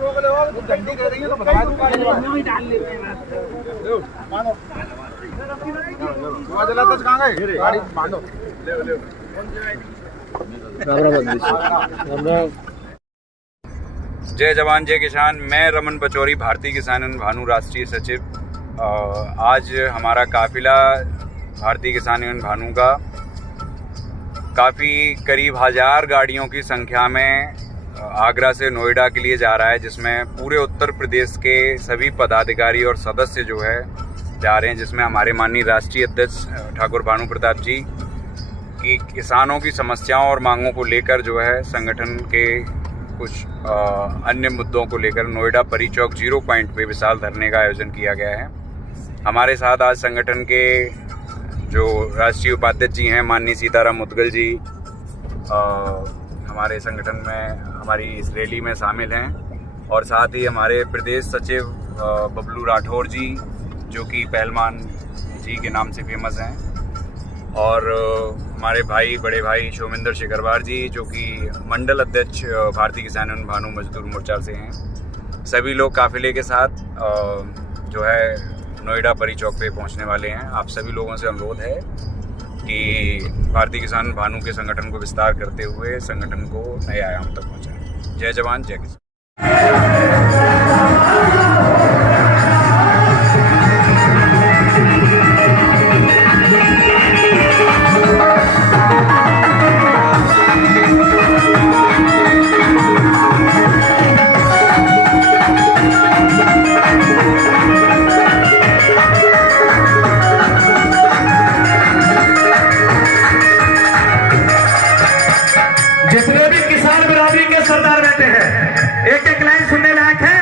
जय जवान जय किसान। मैं रमन पचौरी, भारतीय किसान यूनियन भानु राष्ट्रीय सचिव। आज हमारा काफिला भारतीय किसान यूनियन भानु का काफ़ी करीब 1000 गाड़ियों की संख्या में आगरा से नोएडा के लिए जा रहा है, जिसमें पूरे उत्तर प्रदेश के सभी पदाधिकारी और सदस्य जो है जा रहे हैं, जिसमें हमारे माननीय राष्ट्रीय अध्यक्ष ठाकुर भानु प्रताप जी की किसानों की समस्याओं और मांगों को लेकर जो है संगठन के कुछ अन्य मुद्दों को लेकर नोएडा परी चौक 0 पॉइंट पे विशाल धरने का आयोजन किया गया है। हमारे साथ आज संगठन के जो राष्ट्रीय उपाध्यक्ष जी हैं माननीय सीताराम मुदगल जी हमारे संगठन में हमारी इस रैली में शामिल हैं, और साथ ही हमारे प्रदेश सचिव बबलू राठौर जी जो कि पहलवान जी के नाम से फेमस हैं, और हमारे भाई बड़े भाई शोमेंद्र शेखरवार जी जो कि मंडल अध्यक्ष भारतीय किसान यूनियन भानु मजदूर मोर्चा से हैं। सभी लोग काफिले के साथ जो है नोएडा परी चौक पे पहुंचने वाले हैं। आप सभी लोगों से अनुरोध है कि भारतीय किसान भानु के संगठन को विस्तार करते हुए संगठन को नए आयाम तक पहुंचाएं। जय जवान जय किसान। जितने भी किसान बिरादरी के सरदार बैठे हैं, एक एक लाइन सुनने लायक है।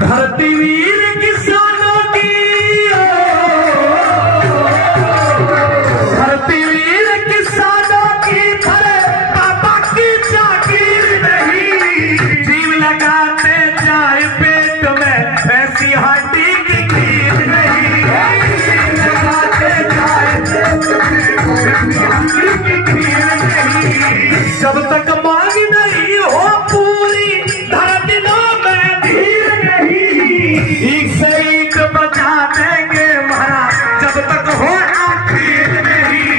धरती वीर किसानों की, धरती वीर किसानों की, भले पापा की जागीर नहीं, जीव लगाते जाए पेट में ऐसी हड्डी की खीर नहीं, जीव लगाते जाए पेट में ऐसी हड्डी की खीर नहीं। जब तक मांग नहीं हो पूरी धरतियों में धीर नहीं, एक से एक बचा देंगे महाराज जब तक हो आखिर नहीं,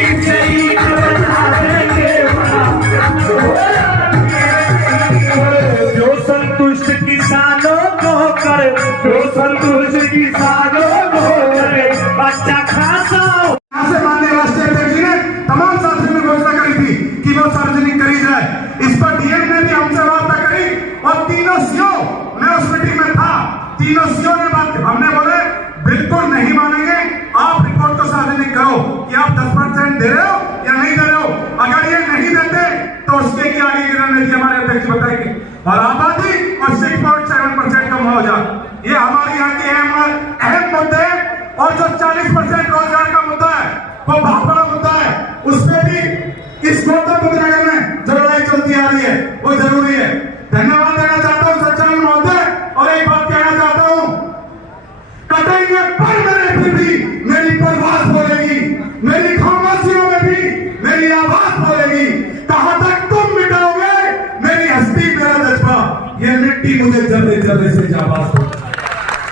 एक से एक बचा देंगे महाराज। जो संतुष्ट किसानों को करे, जो संतुष्ट किसानों को करे, अच्छा खासा माननीय राष्ट्रीय अध्यक्ष जी ने तमाम साथियों में घोषणा करी थी कि वो सार्वजनिक करी जाए। इस पर डीएम ने भी हमसे वार्ता करी और तीनों सीओ, मैं उस मीटिंग में था, तीनों सीओ ने बात, हमने बोले बिल्कुल नहीं मानेंगे, आप रिपोर्ट को सार्वजनिक करो कि आप 10% दे रहे हो या नहीं दे रहे हो। अगर ये नहीं देते तो उसके की आगे की रणनीति हमारे अध्यक्ष बताएंगे, और आबादी और 6.7% का मुआवजा, ये हमारी यहाँ की अहम मुद्दे हैं। और जो 40% रोजगार का मुद्दा है वो बहुत बड़ा मुद्दा है, उसमें भी इस गौतम बुद्ध नगर में जो लड़ाई चलती आ रही है वो जरूरी है। धन्यवाद देना चाहता हूँ सच्चाई महोदय, और एक बात कहना चाहता हूँ, कटेंगे पर मेरे फिर भी मेरी परवाज बोलेगी, मेरी खामोशियों में भी मेरी आवाज बोलेगी। कहां तक तुम मिटाओगे मेरी हस्ती मेरा जज्बा, ये मिट्टी मुझे जर्रे जर्रे से जाबाज हो,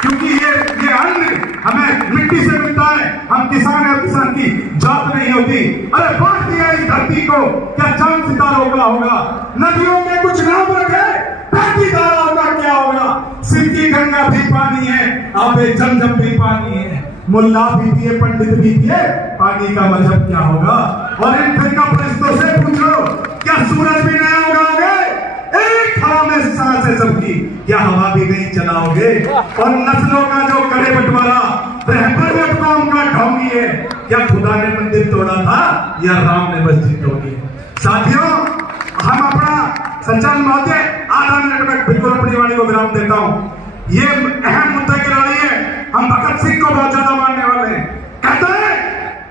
क्योंकि ये अन्न हमें मिट्टी से मिलता है। हम किसान है, किसान की जात नहीं होती। अरे बांट दिया इस धरती को, क्या चांद सितारों का होगा? नदियों में कुछ नाम रखे, बहती धाराओं का क्या होगा? सिंधी गंगा भी पानी है, आबे जमजम भी पानी है, मुल्ला भी पिए पंडित भी पिए, पानी का मजहब क्या होगा? और इन फिरका परिस्तों से पूछो, क्या सूरज भी नया उगाओगे? एक हवा में सांस है सबकी, क्या हवा भी नहीं चलाओगे? और नस्लों का जो करे बंटवारा, रहबर कौम का ढोंगी है, क्या खुदा ने मंदिर तोड़ा था या राम ने मस्जिद तोड़ी? साथियों, हम अपना संचालन महोदय आधा मिनट में बिल्कुल अपनी वाणी को विराम देता हूँ। ये अहम मुद्दे की लड़ाई है, हम भगत सिंह को बहुत ज्यादा मानने वाले हैं। कहते हैं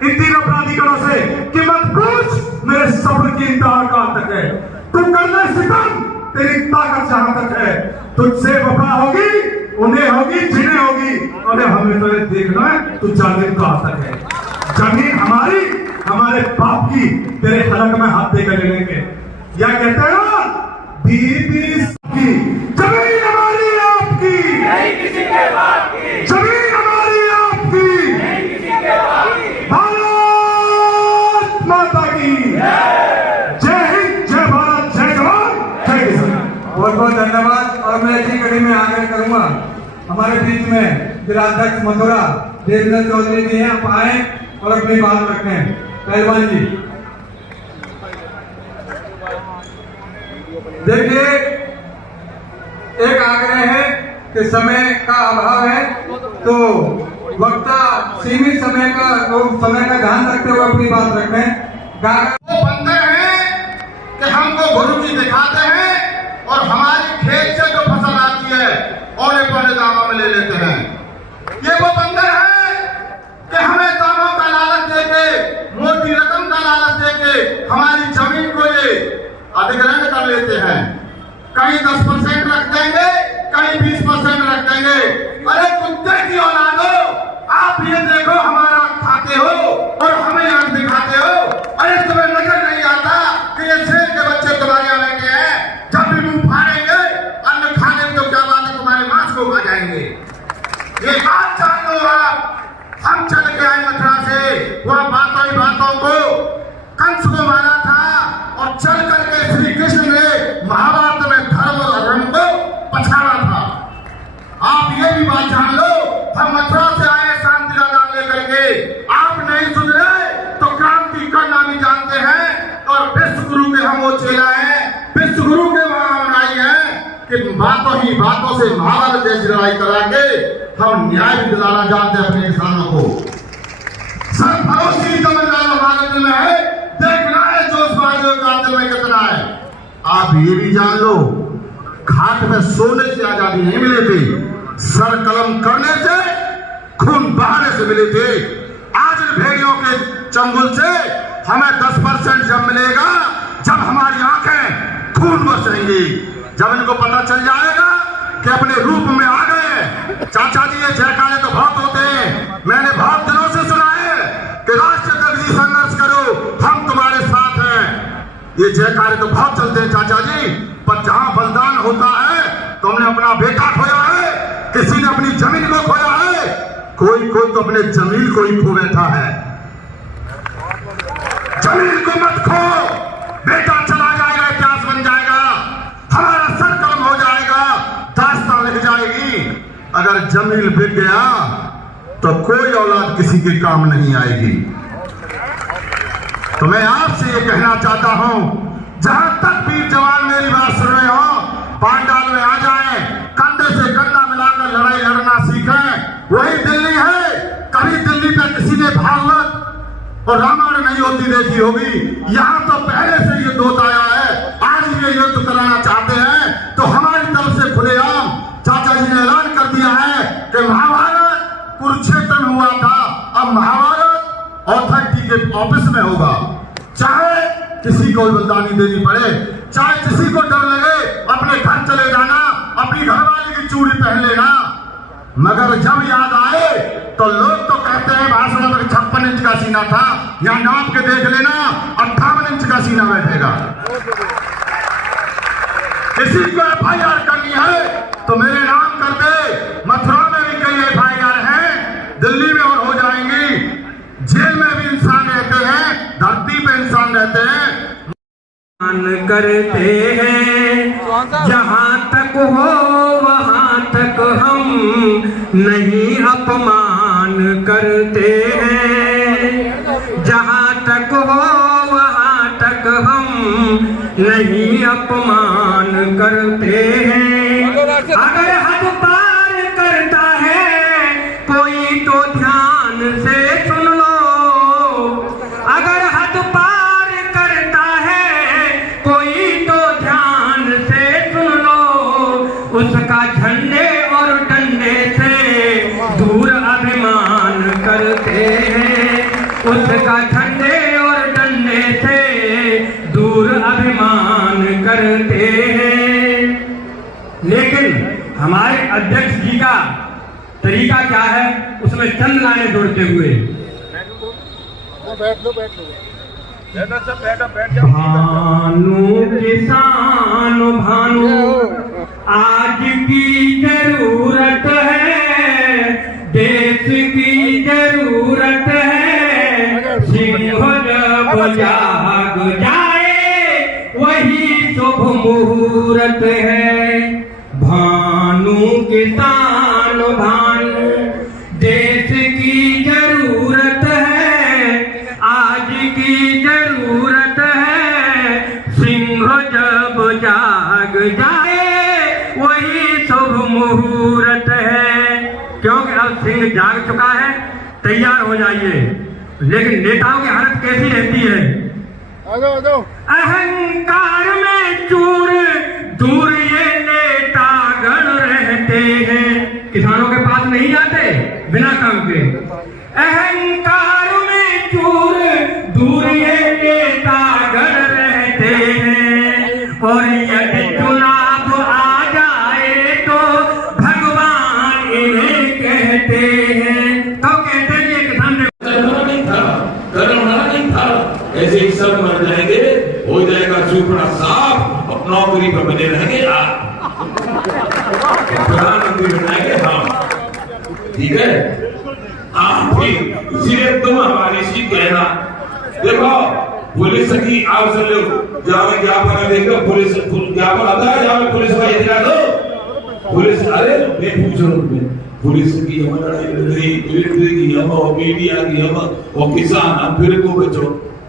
इन तीनों अपराधियों से कि मत पूछ मेरे सब्र की इंतहा कहां तक है, तू करने सितम तेरी ताकत जहां तक है, तुझसे वफा होगी, उन्हें होगी, जिन्हें होगी, और हमें तो देखना है तू जालिम कहां तक है। जमीन हमारी, हमारे बाप की, तेरे हलक में हाथ देकर ले लेंगे। या कहते हैं बीबी जमीन हमारी आपकी, जमीन हमारी आपकी, भारत माता की जय हिंद, जय भारत, जय जवान, जय किसान। बहुत बहुत धन्यवाद। और मैं इसी कड़ी में आग्रह करूंगा, हमारे बीच में जिलाध्यक्ष मथुरा देवेंद्र चौधरी जी हैं, आप आए और अपनी बात रखें। पहलवान जी देखिए, एक आग्रह है कि समय का अभाव है, तो वक्ता सीमित समय का ध्यान रखते हुए अपनी बात रखें। वो बंदर हैं कि हमको गुरुजी दिखाते हैं और हमारी खेत से जो फसल आती है औने पौने दामों में ले लेते हैं। ये वो बंदर हैं कि हमें दामों का लालच देके, मोटी रकम का लालच देके हमारी जमीन को ये अधिग्रहण कर लेते हैं। कहीं 10% रख देंगे, कहीं 20% रख देंगे। अरे कुत्ते की औलादो, आप ये देखो हमारा खाते हो और हमें आंख दिखाते हो। अरे तुम्हें नजर नहीं आता कि ये शेर के बच्चे तुम्हारे यहाँ बैठे हैं? जब भी मुंह फाड़ेंगे अन्न खाने में तो क्या बात है, तुम्हारे मांस को खा जाएंगे। ये बात जान लो आप। हम चल के आए मथुरा से, वहाँ बातों ही बातों को कंस को मारा था और चल करके श्री कृष्ण ने महाभारत में धर्म और अधर्म को पछाड़ा था। आप ये भी बात जान लो, हम मथुरा से आए शांति का नाम लेकर के, आप नहीं सुन रहे तो क्रांति करना भी जानते हैं। और विश्व गुरु के हम वो चेला हैं, विश्व गुरु के वहां बनाई है कि बातों ही बातों से महाभारत जैसी लड़ाई करा के हम न्याय भी दिलाना जानते हैं अपने किसानों को। सरफरोशी तमिलनाडु हमारे दिल में है, देखना है जोश बाजू का दिल में कितना है। आप ये भी जान लो, घाट में सोने से आजादी नहीं मिली थी, सर कलम करने से, खून बहाने से मिली थी। आज इन भेड़ियों के चंगुल से हमें 10% जब मिलेगा, जब हमारी आंखें खून बरसेंगी, जब इनको पता चल जाएगा कि अपने रूप में आ गए। चाचा जी ये जयकारे तो बहुत होते हैं, मैंने बहुत दिनों से सुना है कि राष्ट्र जगजी संघर्ष करो, हम तुम्हारे साथ हैं। ये जयकारे तो बहुत चलते हैं चाचा जी, पर जहां बलिदान होता है तो हमने अपना बेटा खोया है, किसी ने अपनी जमीन को खोया है, कोई तो अपने जमीन को ही खो बैठा है। जमीन को मत खो, बेटा चला जाएगा, इतिहास बन जाएगा, हमारा सर कलम हो जाएगा, दास्तान लिख जाएगी। अगर जमीन बिक गया तो कोई औलाद किसी के काम नहीं आएगी। तो मैं आपसे ये कहना चाहता हूं, जहां तक वीर जवान मेरी बात सुन रहे हो, पांडाल में आ जाएं, कंधे से कंधा मिलाकर लड़ाई लड़ना सीखें। वही दिल्ली है, कभी दिल्ली पे किसी ने भागवत और रामायण नहीं होती देखी होगी। यहाँ तो पहले से युद्ध होता आया है, आज ये युद्ध कराना चाहते हैं तो हमारी तरफ से खुलेआम चाचा जी ने ऐलान कर दिया है कि महाभारत कुरुक्षेत्र में हुआ था, अब महाभारत अथॉरिटी के ऑफिस में होगा। चाहे किसी को बलिदानी देनी पड़े, चाहे किसी को डर लगे, अपने घर चले जाना, अपनी घरवाली की चूड़ी पहन लेना, मगर जब याद आए तो लोग तो कहते हैं भाषण में 56 इंच का सीना था, यहाँ नाप के देख लेना 58 इंच का सीना बैठेगा। किसी को FIR करनी है तो मेरे नाम कर दे। मथुरा में भी कई FIR हैं, दिल्ली में और हो जाएंगी। जेल में भी इंसान रहते हैं, धरती पे इंसान रहते हैं। करते हैं जहाँ तक हो वहाँ तक हम नहीं अपमान करते हैं, जहाँ तक हो वहाँ तक हम नहीं अपमान करते हैं। अगर हद पार करता है कोई तो ध्यान से सुन लो, अगर हद पार करता है कोई तो ध्यान से सुन लो, उसका झंडे और डंडे से दूर अभिमान करते हैं, उसका झंडे और डंडे से दूर अभिमान करते हैं। लेकिन हमारे अध्यक्ष जी का तरीका क्या है, उसमें चंद लाइनें जोड़ते हुए, भानु किसान भानु आज की जरूरत है, देश की जरूरत है। सिंह जब जाग जाए वही शुभ मुहूर्त है। भानु किसान भानु देश की जरूरत है, आज की जरूरत है। सिंह जब जाग जाए वही शुभ मुहूर्त है। क्योंकि अब सिंह जाग चुका है, तैयार हो जाइए। लेकिन नेताओं की हालत कैसी रहती है? अहंकार में चूर दूर ये नेतागण रहते हैं। किसानों के पास नहीं जाते बिना काम के। अहंकार में चूर दूर ये नेतागण रहते हैं। और यदि चुनाव आ जाए तो भगवान इन्हें कहते हैं। तो कहते हैं ये किसान नहीं था, करना नहीं था। ऐसे ही सब मर जाएंगे, हो जाएगा सुपड़ा साफ, अब नौकरी पर बने रहेंगे आप, प्रधानमंत्री बनाएंगे हम, ठीक है? ठीक, इसीलिए तुम हमारी सी कहना। देखो पुलिस की आवश्यक लोग जहाँ ज्ञापन देगा, पुलिस ज्ञापन आता है जहाँ पुलिस का इतला दो। पुलिस अरे मैं पूछ रहा हूँ, पुलिस की हम लड़ाई लड़ रही, मिलिट्री की हम, और मीडिया की हम, और किसान हम, फिर को बचो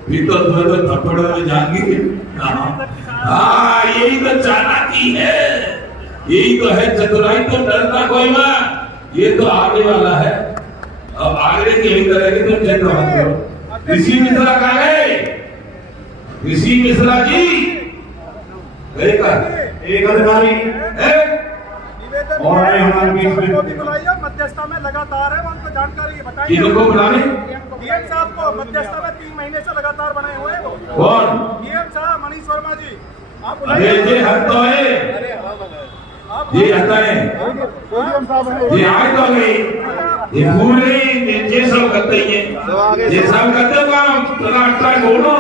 भीतर तो थप्पड़ में जाएंगे। हाँ यही तो चालाकी है, यही तो है चतुराई। तो डरता कोई ना, ये तो आगे वाला है। अब आगे की यही करेगी तो चिंता मत करो। ऋषि मिश्रा कहाँ गए? ऋषि मिश्रा जी गए कहाँ? एक अधिकारी और आए हमारे बीच में। मध्यस्थता में लगातार है, उनको जानकारी बताइए। किनको बुलाने? डीएम साहब को मध्यस्थता में 3 महीने से लगातार बनाए हुए हैं वो। कौन? डीएम साहब मनीष वर्मा जी, आप ये हद तो है, ये हद है, ये आए तो गई, ये भूल गई, ये सब करते ही है, ये सब करते काम बोलो।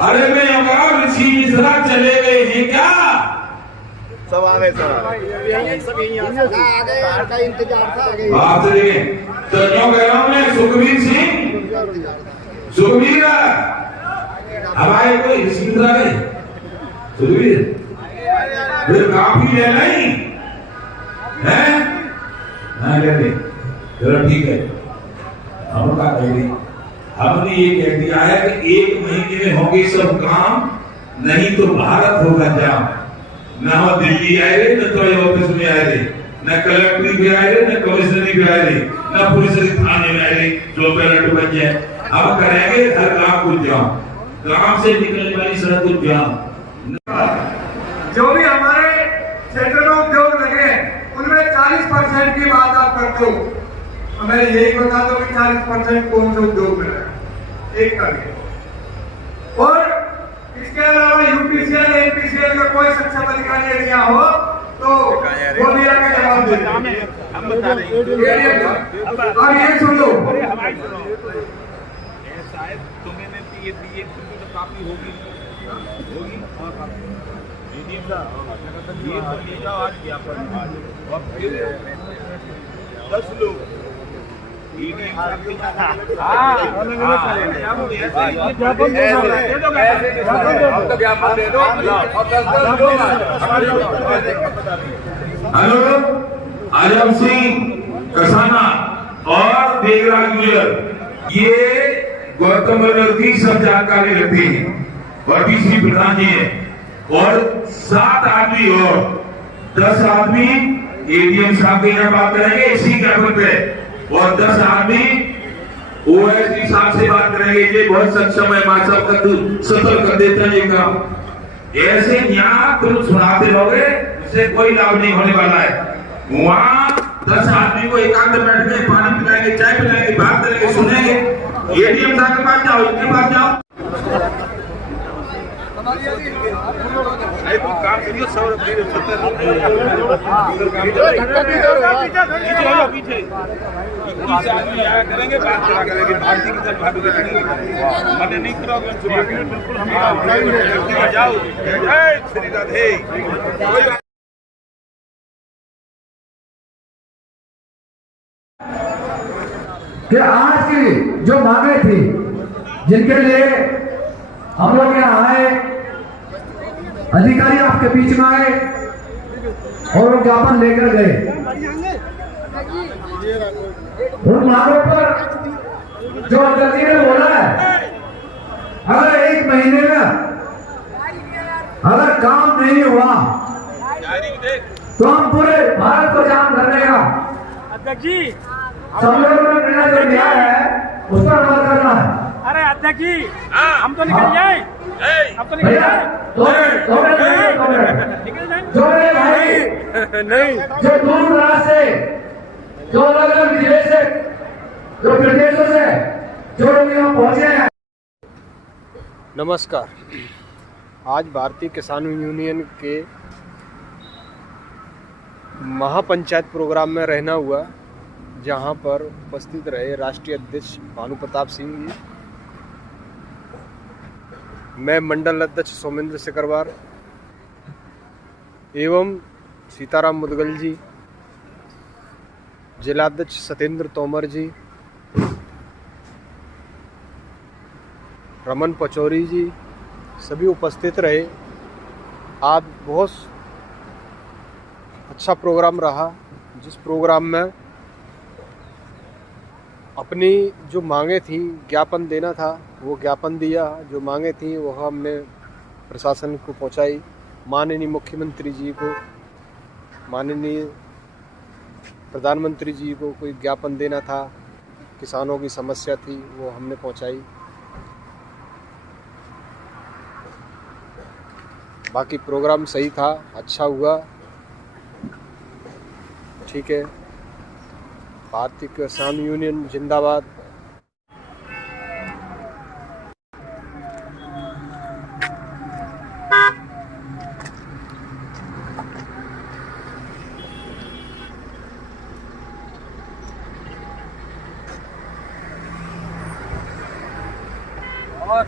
अरे मैं होगा ऋषि मिश्रा चले गए हैं क्या? सब आ गए, सब इंतजार था। बात नहीं, तो क्यों कह रहा हूँ मैं? सुखबीर सिंह, सुखबीर हमारे कोई ऋषि मिश्रा गए, सुखबीर फिर काफी ले नहीं है, हाँ ले नहीं, चलो ठीक है। हम क्या कह रही, हमने ये कह दिया है कि 1 महीने में होंगे सब काम, नहीं तो भारत होगा जाम। न हो दिल्ली आए रे, न तो ऑफिस में आए रे, न कलेक्ट्री भी आए रे, न कमिश्नरी भी आए रे, न पुलिस थाने में आए रे, जो बैलेट बन जाए। अब करेंगे हर काम को जाम, काम से निकलने वाली सड़क को जाम। जो भी हमारे क्षेत्र में उद्योग लगे उनमें 40% की बात आप करते हो, हमें यही बता दो कि 40% कौन से उद्योग में लगे, एक करके। और इसके अलावा यूपीसीएल एनपीसीएल का कोई सक्षम अधिकारी यदि यहाँ हो तो वो भी आके जवाब दे। अब ये सुन लो, शायद तुम्हें ये तो काफी होगी ये तो ले जाओ आज ज्ञापन, और फिर 10 लोग हेलो आजम सिंह कसाना और देवराज गुजर, ये गौतम नगर की सब जानकारी रखती है और डीसी प्रधान जी है, और 7 आदमी और 10 आदमी एडीएम साहब के यहाँ बात करेंगे इसी ज्ञापन पे, और 10 आदमी ओएसडी साहब से बात करेंगे। ये बहुत सक्षम है, मां साहब का सफल कर देता है ये काम। ऐसे यहाँ तुम सुनाते रहोगे, इससे कोई लाभ नहीं होने वाला है। वहाँ 10 आदमी को एकांत बैठने, पानी पिलाएंगे, चाय पिलाएंगे, बात करेंगे, सुनेंगे। एडीएम साहब के पास जाओ, इनके पास जाओ, काम करिए। 100 रुपये पीछे आदमी आया करेंगे, बात करा करेंगे, भारतीय किसान भानु के मैंने नहीं प्रॉब्लम जाओ। जय श्री राधे। कि आज की जो मांगे थी, जिनके लिए हम लोग यहाँ आए, अधिकारी आपके बीच में आए और वो ज्ञापन लेकर गए, उन मांगों पर जो अध्यक्ष ने बोला है, अगर 1 महीने में अगर काम नहीं हुआ तो हम पूरे भारत को जाम कर देगा। अध्यक्ष जी, सब लोगों ने निर्णय जो लिया है उस पर अमल करना है। अरे अध्यक्ष जी, हम तो निकल जाए, हम तो निकल भैया जाए, जो मेरे भाई नहीं, जो दूर दराज से, जो अलग अलग जिले से, जो प्रदेशों से जो लोग यहाँ पहुंचे हैं। नमस्कार। आज भारतीय किसान यूनियन के महापंचायत प्रोग्राम में रहना हुआ, जहां पर उपस्थित रहे राष्ट्रीय अध्यक्ष भानु प्रताप सिंह जी, मैं मंडल अध्यक्ष सोमेंद्र सिकरवार एवं सीताराम मुदगल जी, जिलाध्यक्ष सत्येंद्र तोमर जी, रमन पचौरी जी, सभी उपस्थित रहे। आज बहुत अच्छा प्रोग्राम रहा, जिस प्रोग्राम में अपनी जो मांगे थी, ज्ञापन देना था, वो ज्ञापन दिया। जो मांगे थी वो हमने प्रशासन को पहुंचाई। माननीय मुख्यमंत्री जी को, माननीय प्रधानमंत्री जी को कोई ज्ञापन देना था, किसानों की समस्या थी, वो हमने पहुंचाई। बाकी प्रोग्राम सही था, अच्छा हुआ, ठीक है। भारतीय किसान यूनियन जिंदाबाद। और